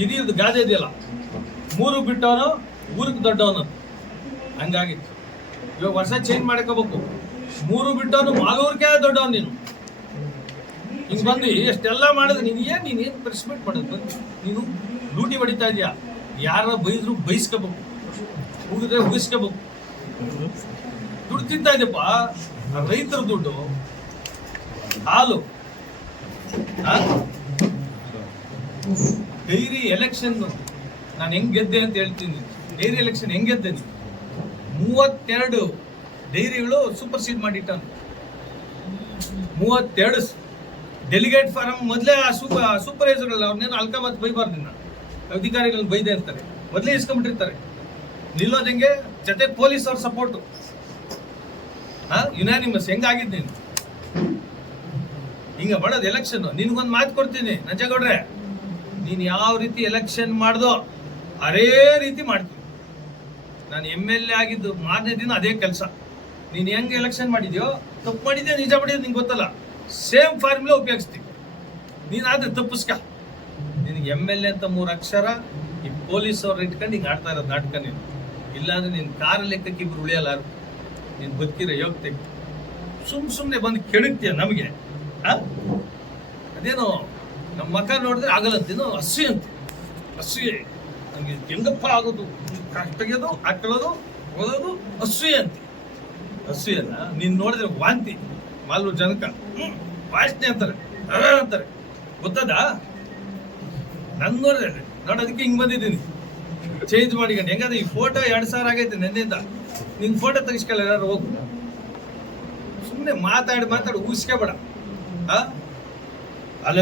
ಇದು ಗಾದೆ ಇದೆಯಲ್ಲ, 3 ಬಿಟ್ಟವನು ಊರಿಗೆ ದೊಡ್ಡವನು, ಹಂಗಾಗಿತ್ತು. ಇವಾಗ ವರ್ಷ ಚೇಂಜ್ ಮಾಡ್ಕೋಬೇಕು. 3 ಬಿಟ್ಟವನು ಮಾಲೂರ್ಗೆ ದೊಡ್ಡವನು ನೀನು. ಹಿಂಗೆ ಬಂದು ಎಷ್ಟೆಲ್ಲ ಮಾಡಿದ್ರೆ ನೀನೇನು ಪ್ರೆಸ್ಮೆಂಟ್ ಮಾಡೋದು ಬಂದು ನೀನು ಲೂಟಿ ಹೊಡಿತಾ ಇದೆಯಾ? ಯಾರ ಬೈದ್ರು ಬೈಸ್ಕೋಬೇಕು, ಹುಗಿದ್ರೆ ಹುಗಿಸ್ಕೋಬೇಕು. ದುಡ್ಡು ತಿಂತಾ ಇದೆಯಪ್ಪ, ರೈತರ ದುಡ್ಡು, ಹಾಲು. ಡೈರಿ ಎಲೆಕ್ಷನ್ ನಾನು ಹೆಂಗ್ ಗೆದ್ದೆ ಅಂತ ಹೇಳ್ತೀನಿ. ಡೈರಿ ಎಲೆಕ್ಷನ್ ಹೆಂಗ್ ಗೆದ್ದೆ? 32 ಡೈರಿಗಳು ಸೂಪರ್ ಸೀಡ್ ಮಾಡಿಟ್ಟಾನು. 32 ಡೆಲಿಗೇಟ್ ಫಾರಂ ಮೊದಲೇ ಸೂಪರ್ವೈಸರ್ಗಳು ಅವ್ರನ್ನೇನು ಅಲ್ಕಾಬಾದ್ ಬೈಬಾರ್ದು, ಅಧಿಕಾರಿಗಳನ್ನ ಬೈದೆ ಅಂತಾರೆ, ಮೊದಲೇ ಇಸ್ಕೊಂಡ್ಬಿಟ್ಟಿರ್ತಾರೆ. ನಿಲ್ಲೋದಂಗೆ ಜೊತೆ ಪೊಲೀಸ್ ಅವ್ರ ಸಪೋರ್ಟು, ಯುನಾನಿಮಸ್. ಹೆಂಗಾಗಿದ್ದು ನೀನು ಹಿಂಗ ಮಾಡೋದು ಎಲೆಕ್ಷನ್? ನಿನ್ಗೊಂದು ಮಾತು ಕೊಡ್ತೀನಿ ನಂಜೇಗೌಡ್ರೆ, ನೀನು ಯಾವ ರೀತಿ ಎಲೆಕ್ಷನ್ ಮಾಡ್ದೋ ಅದೇ ರೀತಿ ಮಾಡ್ತೀನಿ. ನಾನು MLA ಆಗಿದ್ದು ಮಾರನೇ ದಿನ ಅದೇ ಕೆಲಸ. ನೀನು ಹೆಂಗೆ ಎಲೆಕ್ಷನ್ ಮಾಡಿದ್ಯೋ, ತಪ್ಪು ಮಾಡಿದ್ಯೋ ನಿಜ ಮಾಡಿದ್ಯೋ ನಿಂಗೆ ಗೊತ್ತಲ್ಲ, ಸೇಮ್ ಫಾರ್ಮುಲಾ ಉಪಯೋಗಿಸ್ತೀವಿ. ನೀನಾದ್ರೆ ತಪ್ಪಿಸ್ಕ. ನಿನಗೆ MLA ಅಂತ 3 ಅಕ್ಷರ, ಈ ಪೊಲೀಸ್ ಅವ್ರು ಇಟ್ಕೊಂಡು ಹಿಂಗೆ ಆಡ್ತಾ ಇರೋದು ನಾಟಕ ನೀನು. ಇಲ್ಲಾಂದ್ರೆ ನಿನ್ನ ಕಾರ್ ಲೆಕ್ಕಕ್ಕೆ ಇಬ್ರು ಉಳಿಯಲ್ಲಾರು. ನೀನು ಬದುಕಿರೋ ಯೋಗ್ಯತೆ ಸುಮ್ಮನೆ ಬಂದು ಕೆಣಕ್ತೀಯ ನಮಗೆ. ಅದೇನೋ ನಮ್ಮ ಮಕ್ಕ ನೋಡಿದ್ರೆ ಆಗಲ್ಲಂತೇನೋ ಹಸಿ ಅಂತ. ಹಸಿ ನನಗೆ ಹೆಂಗಪ್ಪ ಆಗೋದು, ತೆಗೆಯೋದು, ಹಾಕೊಳ್ಳೋದು, ಓದೋದು, ಹಸಿ ಅಂತ. ಹಸಿಯನ್ನ ನೀನು ನೋಡಿದ್ರೆ ವಾಂತಿ, ಮಾಲೂರು ಜನಕ ವಾಸನೆ ಅಂತಾರೆ, ಅಂತಾರೆ. ಗೊತ್ತದ? ನನ್ ನೋಡಿದ್ರೆ ನೋಡೋದಕ್ಕೆ ಹಿಂಗೆ ಬಂದಿದ್ದೀನಿ, ಚೇಂಜ್ ಮಾಡಿಕೊಂಡು. ಹೆಂಗಾದ್ರೆ ಈ ಫೋಟೋ 2000 ಆಗೈತೆ ನೆನ್ನೆಯಿಂದ. ನಿನ್ ಫೋಟೋ ತೆಗಿಸ್ಕೊಳ್ಳ ಯಾರು, ಹೋಗು. ಸುಮ್ಮನೆ ಮಾತಾಡಿ ಊಹಿಸ್ಕೋಬೇಡ. ಅಲ್ಲ